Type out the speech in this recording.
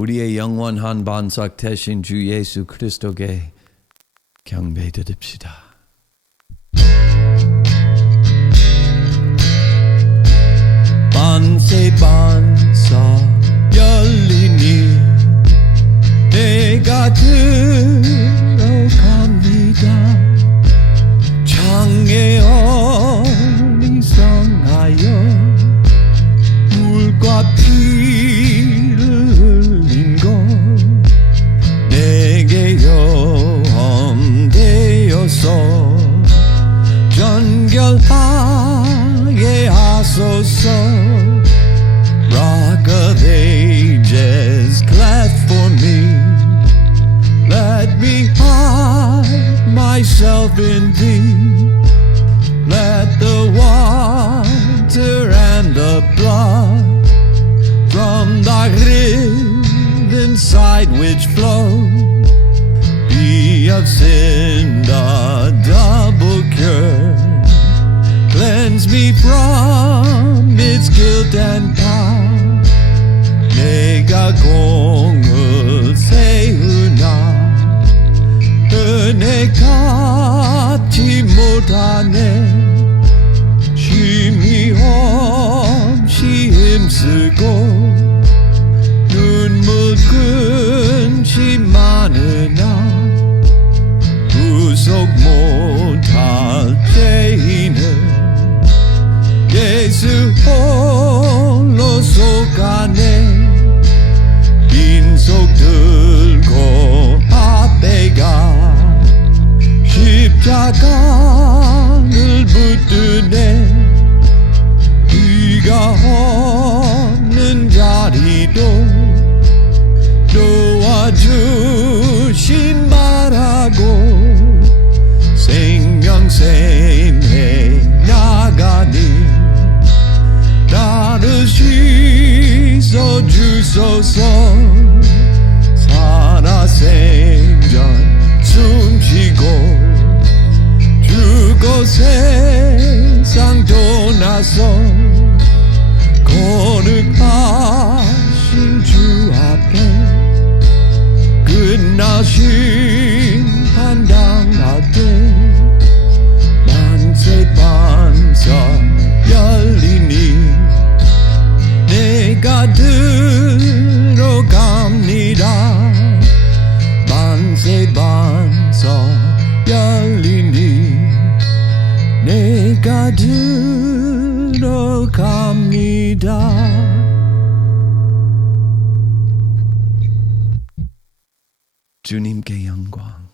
우리의 영원한 반석 되신 주 예수 그리스도께 경배드립시다. 반세 반석 열리니 내가 들어갑니다. your soul. Rock of ages, clap for me. Let me hide myself in thee. Let the water and the blood from thy rhythm inside which flows be of sin, a double cure. Cleanse me from. Its guilt and power. 내가 공을 세우나 은혜 갚지 못하네 쉼이 없이 힘쓰고 예수 홀로 속아내 빈속 들고 앞에 가 십자가 씻어 주소서 살아 생전 숨쉬고 죽어 세상 떠나서 거룩하신 주 앞에 끝나신 판단할 때 만세 반석 열리니 내가 들 주님께 영광